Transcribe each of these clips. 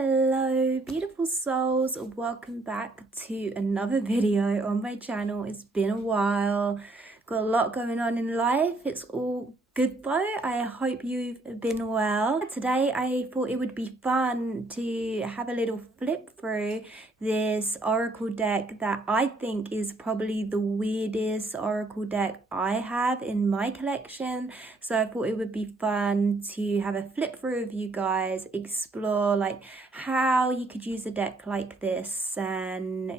Hello beautiful souls, welcome back to another video on my channel. It's been a while, got a lot going on in life. It's all good though. I hope you've been well. Today I thought it would be fun to have a little flip through this oracle deck that I think is probably the weirdest oracle deck I have in my collection. So I thought it would be fun to have a flip through of you guys, explore like how you could use a deck like this, and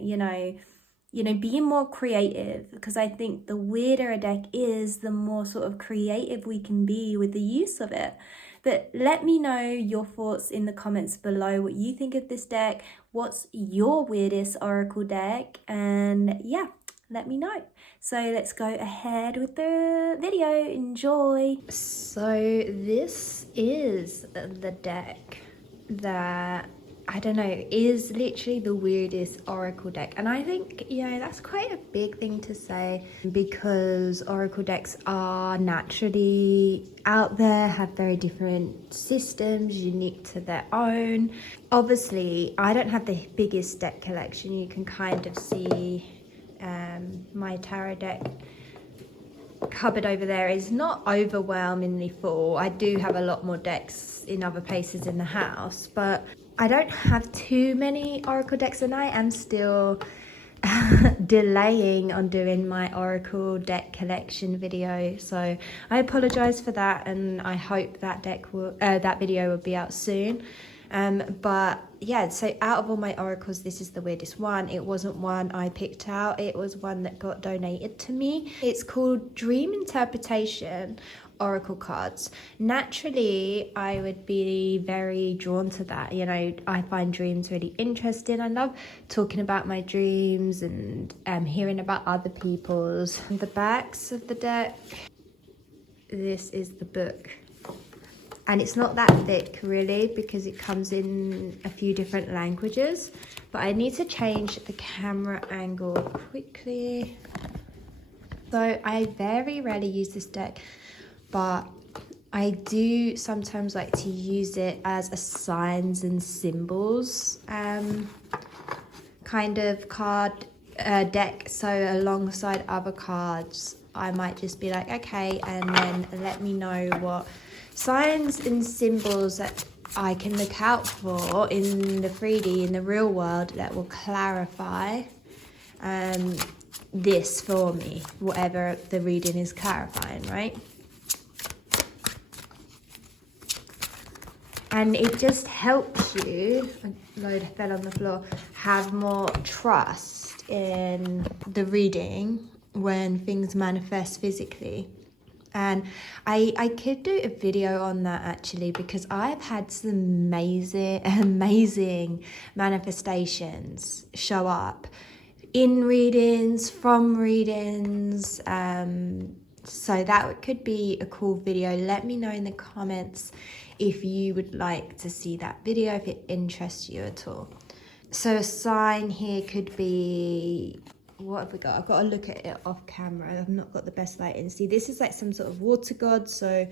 being more creative, because I think the weirder a deck is, the more sort of creative we can be with the use of it. But let me know your thoughts in the comments below, what you think of this deck, what's your weirdest oracle deck, and yeah, let me know. So let's go ahead with the video. Enjoy. So this is the deck that, I don't know, is literally the weirdest oracle deck. And I think, that's quite a big thing to say, because oracle decks are naturally out there, have very different systems, unique to their own. Obviously, I don't have the biggest deck collection. You can kind of see my tarot deck cupboard over there is not overwhelmingly full. I do have a lot more decks in other places in the house, but I don't have too many oracle decks, and I am still delaying on doing my oracle deck collection video, so I apologize for that, and I hope that that video will be out soon. But yeah, so out of all my oracles, this is the weirdest one. It wasn't one I picked out, it was one that got donated to me. It's called Dream Interpretation Oracle Cards. Naturally, I would be very drawn to that. I find dreams really interesting. I love talking about my dreams and hearing about other people's. The backs of the deck, this is the book. And it's not that thick really, because it comes in a few different languages. But I need to change the camera angle quickly. So I very rarely use this deck, but I do sometimes like to use it as a signs and symbols kind of card deck. So alongside other cards, I might just be like, okay, and then let me know what signs and symbols that I can look out for in the 3D, in the real world, that will clarify this for me, whatever the reading is clarifying, right? And it just helps you, a load fell on the floor, have more trust in the reading when things manifest physically. And I could do a video on that actually, because I've had some amazing manifestations show up in readings, from readings. So that could be a cool video. Let me know in the comments if you would like to see that video, if it interests you at all. So a sign here could be, what have we got? I've got to look at it off camera. I've not got the best lighting. See, this is like some sort of water god. So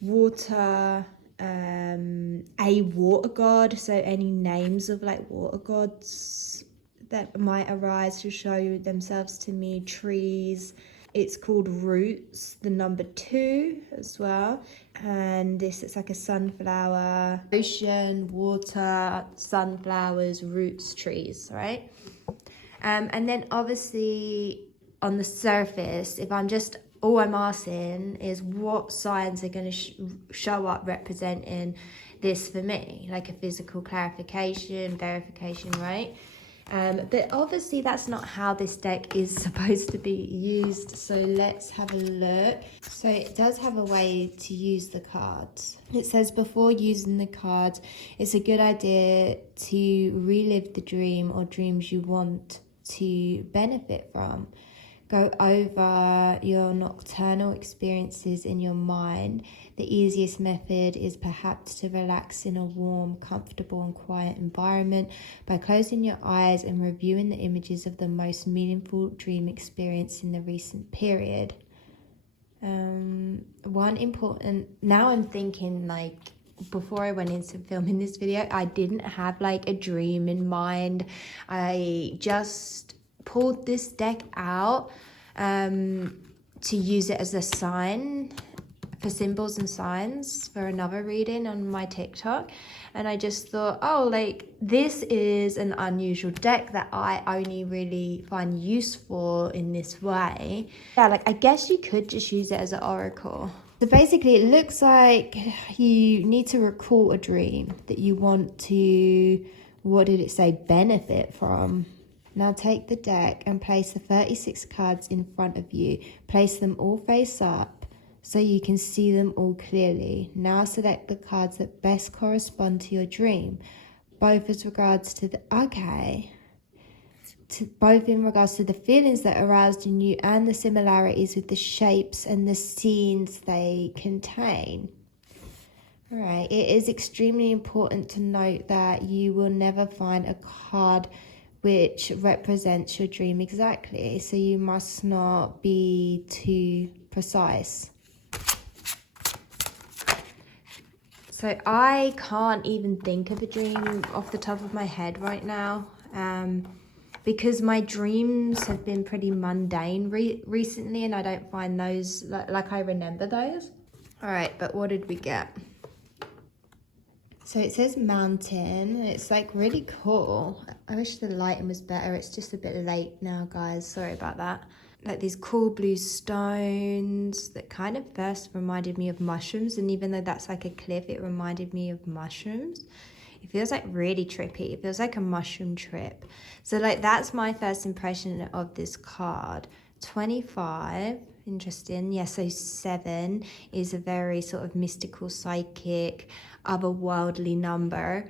water, a water god. So any names of like water gods that might arise to show themselves to me. Trees. It's called roots, the number 2 as well. And this, it's like a sunflower, ocean, water, sunflowers, roots, trees, right? And then obviously on the surface, if I'm just, all I'm asking is what signs are going to show up representing this for me, like a physical clarification, verification, right? But obviously that's not how this deck is supposed to be used. So let's have a look. So it does have a way to use the cards. It says before using the cards, it's a good idea to relive the dream or dreams you want to benefit from. Go over your nocturnal experiences in your mind. The easiest method is perhaps to relax in a warm, comfortable and quiet environment by closing your eyes and reviewing the images of the most meaningful dream experience in the recent period. One important, now I'm thinking like before I went into filming this video, I didn't have like a dream in mind. I just pulled this deck out to use it as a sign for symbols and signs for another reading on my TikTok. And I just thought, oh, like this is an unusual deck that I only really find useful in this way. Yeah, like I guess you could just use it as an oracle. So basically it looks like you need to recall a dream that you want to, what did it say, benefit from. Now take the deck and place the 36 cards in front of you. Place them all face up so you can see them all clearly. Now select the cards that best correspond to your dream, both as regards to the, both in regards to the feelings that aroused in you and the similarities with the shapes and the scenes they contain. All right, it is extremely important to note that you will never find a card which represents your dream exactly, so you must not be too precise. So I can't even think of a dream off the top of my head right now, because my dreams have been pretty mundane recently, and I don't find those, like I remember those. All right, but what did we get? So it says mountain, and it's like really cool. I wish the lighting was better. It's just a bit late now, guys. Sorry about that. Like these cool blue stones that kind of first reminded me of mushrooms. And even though that's like a cliff, it reminded me of mushrooms. It feels like really trippy. It feels like a mushroom trip. So like that's my first impression of this card. 25. Interesting. Yeah, so 7 is a very sort of mystical, psychic, otherworldly number.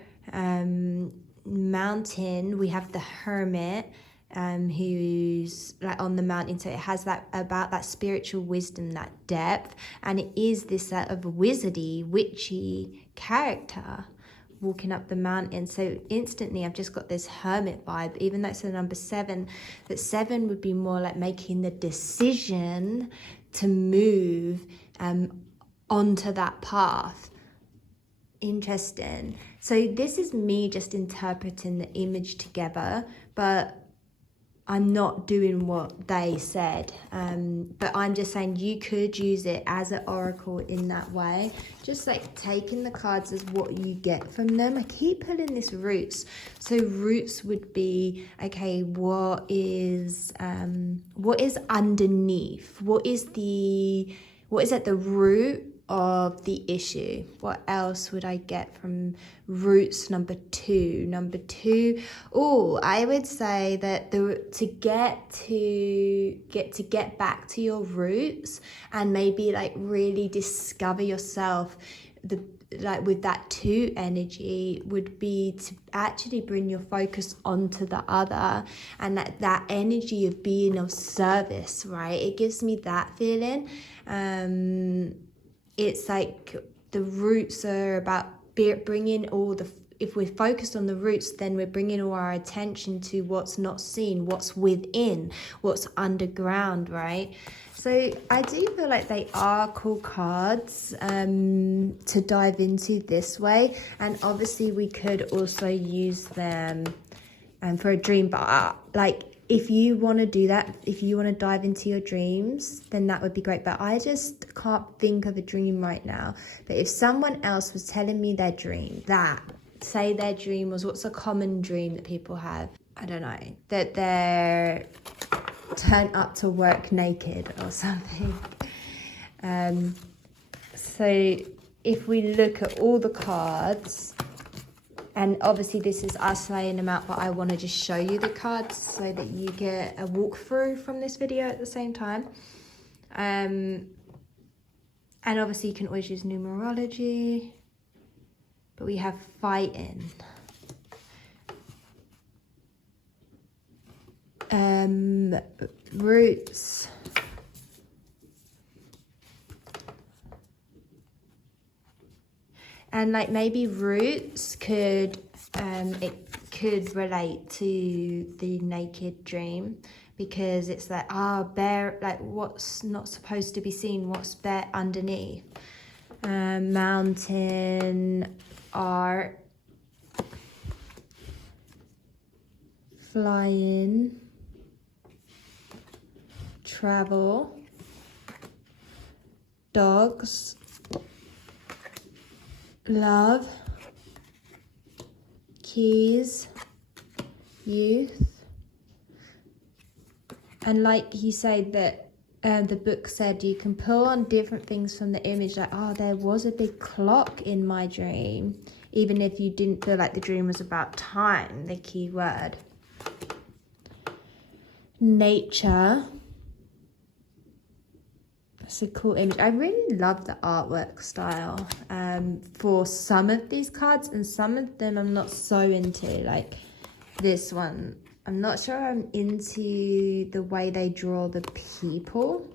Mountain, we have the hermit, who's like on the mountain, so it has that about that spiritual wisdom, that depth, and it is this sort of wizardy, witchy character walking up the mountain. So instantly I've just got this hermit vibe, even though it's the number 7, that 7 would be more like making the decision to move onto that path. Interesting. So this is me just interpreting the image together, but I'm not doing what they said, but I'm just saying you could use it as an oracle in that way, just like taking the cards as what you get from them. I keep pulling this roots. So roots would be, okay, what is underneath? What is at the root of the issue? What else would I get from roots? Number 2. Oh, I would say that to get back to your roots and maybe like really discover yourself, like with that 2 energy would be to actually bring your focus onto the other, and that energy of being of service, right? It gives me that feeling. It's like the roots are about bringing all the, if we're focused on the roots, then we're bringing all our attention to what's not seen, what's within, what's underground, right? So I do feel like they are cool cards to dive into this way. And obviously we could also use them for a dream, but like, if you want to do that, if you want to dive into your dreams, then that would be great. But I just can't think of a dream right now. But if someone else was telling me their dream, say their dream was, what's a common dream that people have? I don't know, that they're turned up to work naked or something. So if we look at all the cards, and obviously this is us laying them out, but I want to just show you the cards so that you get a walkthrough from this video at the same time. And obviously you can always use numerology, but we have fighting. Roots. And like maybe roots could relate to the naked dream, because it's like bare, like what's not supposed to be seen, what's bare underneath. mountain, art, flying, travel, dogs, love, keys, youth. And like he said that the book said you can pull on different things from the image, like, oh, there was a big clock in my dream, even if you didn't feel like the dream was about time, the key word. Nature. That's a cool image. I really love the artwork style for some of these cards, and some of them I'm not so into, like this one. I'm not sure I'm into the way they draw the people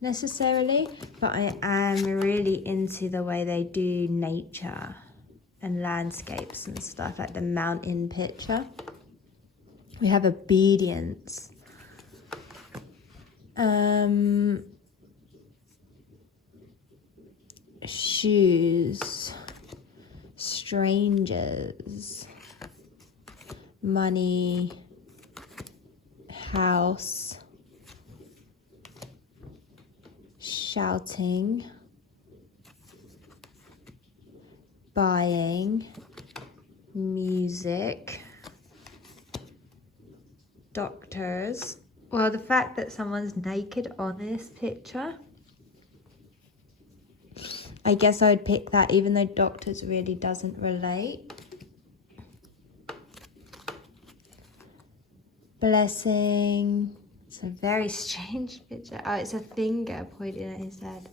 necessarily, but I am really into the way they do nature and landscapes and stuff, like the mountain picture. We have obedience. Shoes. Strangers. Money, house, shouting, buying, music, doctors. Well, the fact that someone's naked on this picture, I guess I would pick that, even though doctors really doesn't relate. Blessing. It's a very strange picture. Oh, it's a finger pointing at his head.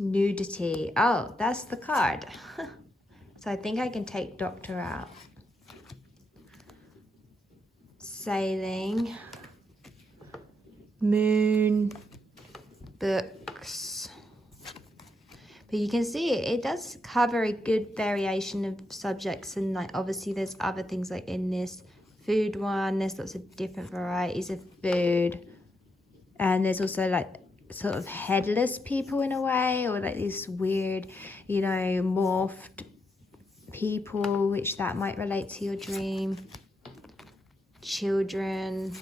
Nudity. Oh, that's the card. So I think I can take doctor out. Sailing. Moon. Books. But you can see it does cover a good variation of subjects, and like obviously there's other things like in this food one, there's lots of different varieties of food, and there's also like sort of headless people in a way, or like these weird, you know, morphed people, which that might relate to your dream. Children.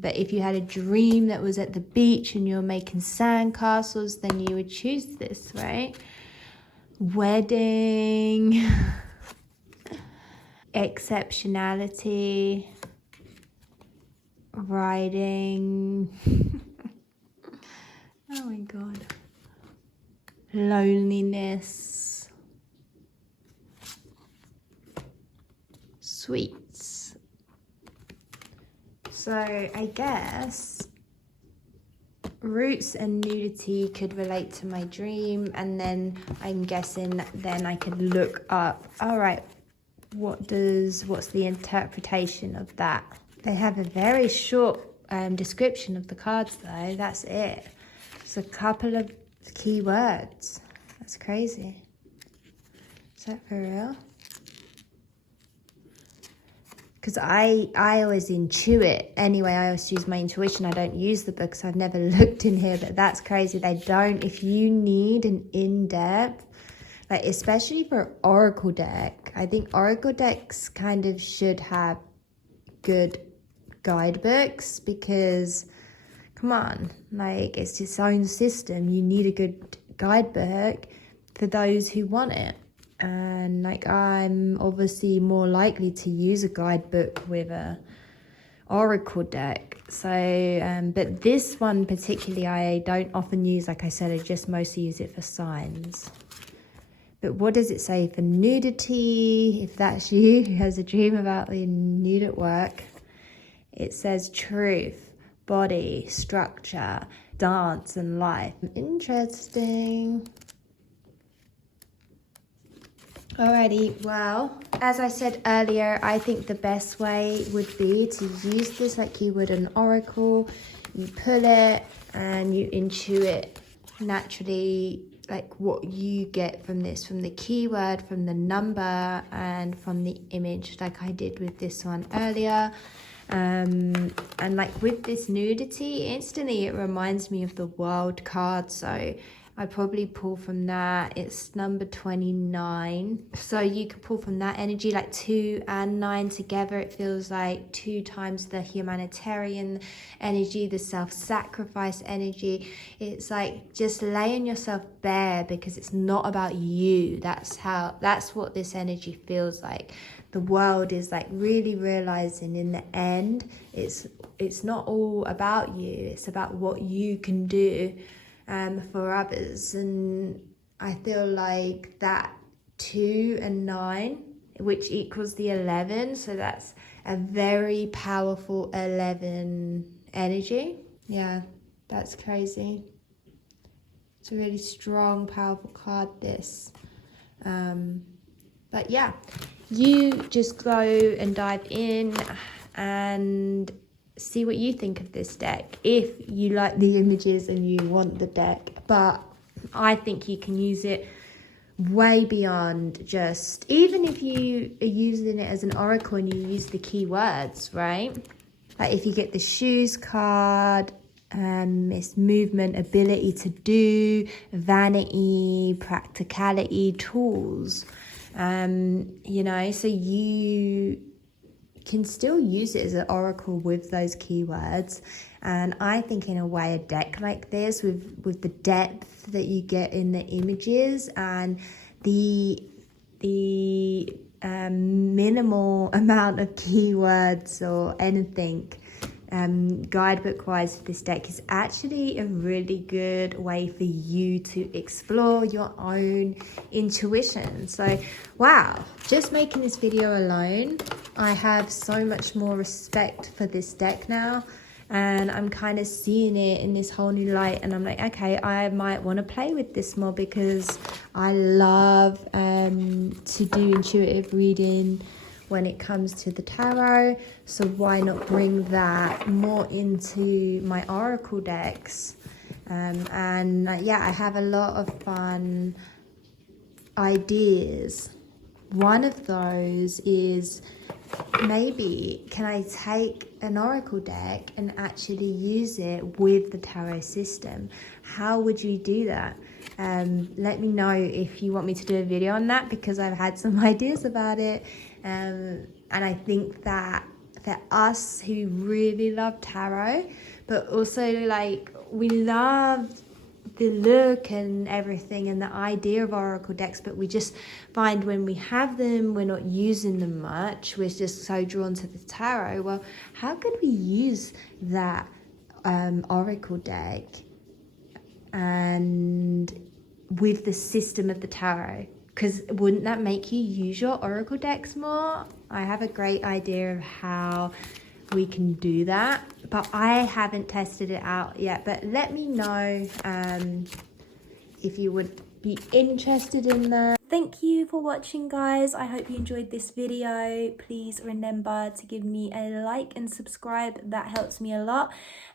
But if you had a dream that was at the beach and you're making sandcastles, then you would choose this, right? Wedding. Exceptionality. Riding. Oh my god. Loneliness. Sweets. So I guess roots and nudity could relate to my dream, and then I'm guessing then I could look up, all right, what's the interpretation of that? They have a very short description of the cards though, that's it. Just a couple of key words. That's crazy. Is that for real? Because I always intuit. Anyway, I always use my intuition. I don't use the books. I've never looked in here, but that's crazy. They don't. If you need an in-depth, like especially for Oracle deck, I think Oracle decks kind of should have good guidebooks, because, come on, like it's its own system. You need a good guidebook for those who want it. And like I'm obviously more likely to use a guidebook with a Oracle deck. So, but this one particularly I don't often use. Like I said, I just mostly use it for signs. But what does it say for nudity? If that's you who has a dream about being nude at work, it says truth, body, structure, dance and life. Interesting. Alrighty, well, as I said earlier, I think the best way would be to use this like you would an oracle. You pull it and you intuit naturally like what you get from this, from the keyword, from the number, and from the image, like I did with this one earlier. And like with this nudity, instantly it reminds me of the World card, so I'd probably pull from that. It's number 29, so you can pull from that energy, like 2 and 9 together. It feels like 2 times the humanitarian energy, the self-sacrifice energy. It's like just laying yourself bare, because it's not about you. That's what this energy feels like. The World is like really realizing in the end, it's not all about you. It's about what you can do for others. And I feel like that 2 and 9, which equals the 11, so that's a very powerful 11 energy. Yeah, that's crazy. It's a really strong, powerful card, this. But yeah, you just go and dive in and see what you think of this deck, if you like the images and you want the deck. But I think you can use it way beyond just, even if you are using it as an oracle and you use the keywords, right? Like if you get the shoes card, it's movement, ability to do, vanity, practicality, tools, you know, so you can still use it as an oracle with those keywords. And I think in a way a deck like this, with the depth that you get in the images and the minimal amount of keywords or anything, guidebook wise, for this deck is actually a really good way for you to explore your own intuition. So wow, just making this video alone, I have so much more respect for this deck now, and I'm kind of seeing it in this whole new light, and I'm like, okay, I might want to play with this more, because I love to do intuitive reading when it comes to the tarot. So why not bring that more into my oracle decks? Yeah, I have a lot of fun ideas. One of those is, maybe can I take an oracle deck and actually use it with the tarot system? How would you do that? Let me know if you want me to do a video on that, because I've had some ideas about it. And I think that for us who really love tarot, but also like we love the look and everything and the idea of oracle decks, but we just find when we have them, we're not using them much. We're just so drawn to the tarot. Well, how could we use that oracle deck and with the system of the tarot? Because wouldn't that make you use your oracle decks more? I have a great idea of how we can do that, but I haven't tested it out yet. But let me know if you would be interested in that. Thank you for watching, guys. I hope you enjoyed this video. Please remember to give me a like and subscribe. That helps me a lot.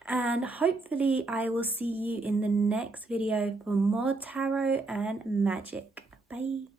And hopefully I will see you in the next video for more tarot and magic. Bye.